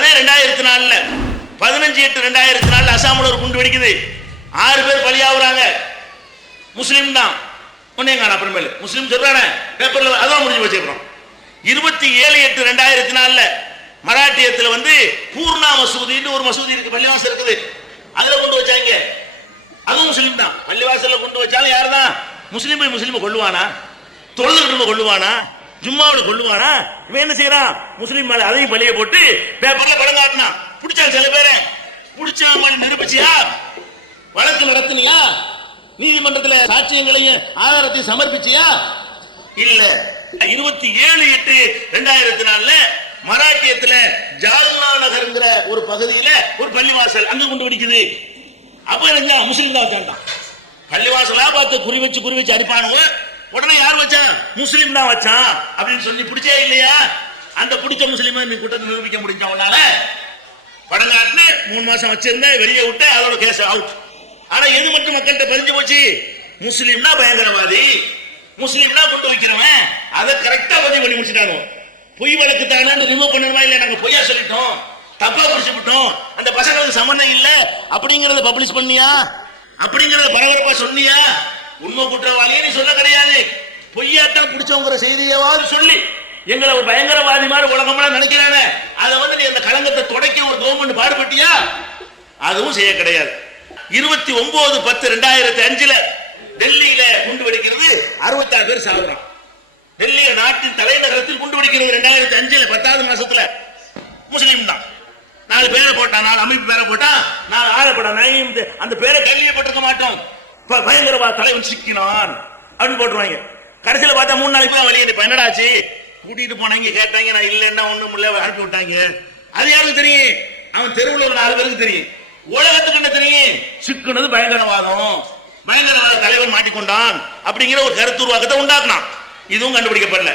அதே 2004 15/8/2004 அசாமில் ஒரு குண்டு வெடிக்குது. 6 பேர் பலியாகுறாங்க. முஸ்லீம் தான். ஒன்னே காண அப்புறமேல முஸ்லீம் சொல்றானே பேப்பர்ல அதான் முடிஞ்சு போச்சு. அப்புறம் 27/8/2004 மராட்டியத்தில் வந்து பூர்ணா மசூதின்னு ஒரு மசூதி இருக்கு, பள்ளிவாசல் இருக்குது. அதுல கொண்டு வச்சாங்க. அதுவும் முஸ்லீம் தான். பள்ளிவாசல்ல கொண்டு வச்சாலும் யாரு தான்? முஸ்லீம். போய் முஸ்லீமை கொள்ளுவானா? தொழுது கொள்ளுவானா? ஜும்மாவில் கொள்ளுவானா? இவன் என்ன செய்யறான்? முஸ்லீம் மேல அதையும் பள்ளியை போட்டு பேப்பர்ல படம் காட்டினான். பிடிச்சான். சில பேரை பிடிச்சா நிரூபிச்சியா? வழக்கு நடத்தினியா? நீதிமன்றத்தில் சாட்சியங்களையும் ஆதாரத்தையும் சமர்ப்பிச்சியா? இல்ல. 27/8/2004 மராட்டியத்துல ஜால்னா நகர்ங்கிற ஒரு பகுதியில ஒரு பள்ளிவாசல் அங்க கொண்டு வெடிக்குது. அப்ப என்ன முஸ்லீம் தான் வச்சான். பள்ளிவாசலா பார்த்து குறி வச்சு அடிப்பானுவ. உடனே யார் வச்சான்? முஸ்லீம் தான் வச்சான் அப்படின்னு சொல்லி பிடிச்சே இல்லையா? அந்த பிடிச்ச முஸ்லீமை நீ குற்றத்தை நிரூபிக்க முடிஞ்ச உன்னால படங்காட்டுல 3 மாசம் வச்சிருந்த வெளியே விட்டு அதோட கேஸ் அவுட். ஆனா எது மட்டும் மக்கள்கிட்ட பதிஞ்சு போச்சு? முஸ்லீம்னா பயங்கரவாதி, முஸ்லீம்னா கொண்டு வைக்கிறவன். அதை கரெக்டா பதிவு பண்ணி முடிச்சுட்டானோ. பொய் வழக்கு தானே ரிமூவ் பண்ணணுமா? இல்ல நாங்க பொய்யா சொல்லிட்டோம், தப்பா பிடிச்சு விட்டோம், அந்த பசங்களுக்கு சம்பந்தம் இல்ல அப்படிங்கறத பப்ளிஷ் பண்ணியா? அப்படிங்கறத பரபரப்பா சொன்னியா? உண்மை குற்றவாளியே நீ சொல்ல கிடையாது. பொய்யாத்தான் பிடிச்சவங்கிற செய்தியாவது சொல்லி எங்களை ஒரு பயங்கரவாதி மாதிரி உலகமெல்லாம் நினைக்கிறானே, அதை வந்து நீ அந்த களங்கத்தை தொடக்க ஒரு கவர்மெண்ட் பாடுபட்டியா? அதுவும் செய்ய கிடையாது. 29/10/2005 டெல்லியில குண்டு வெடிக்கிறது. 66 பேர் சாகுறான். டெல்லி நாட்டின் தலைநகரத்தில் குண்டு வெடிக்கிறது 2005 10வது மாசத்துல. முஸ்லீம் தான். 4 பேரை போட்டான், 4 அமைப்பு பேரை போட்டா, 4 ஆளப்பட அந்த பேரை கேள்விப்பட்டிருக்க மாட்டோம். பயங்கரவாத தலைவன் சிக்கினான் அப்படின்னு போட்டுருவாங்க. கடைசியில பார்த்தா 3 நாளைக்கு தான் வெளியே நிப்ப. என்னடாச்சு? கூட்டிட்டு போனாங்க, கேட்டாங்க, நான் இல்லைன்னா ஒண்ணும் இல்ல அனுப்பி விட்டாங்க. அது யாருக்கு தெரியும்? அவன் தெருவில் ஒரு 4 பேருக்கு தெரியும். உலகத்துக்கு என்ன தெரியும்? சிக்குனது பயங்கரவாதம், பயங்கரவாத தலைவன் மாட்டிக்கொண்டான் அப்படிங்கிற ஒரு கருத்துருவாக்கத்தை உண்டாக்குனான். இதுவும் கண்டுபிடிக்கப்படல.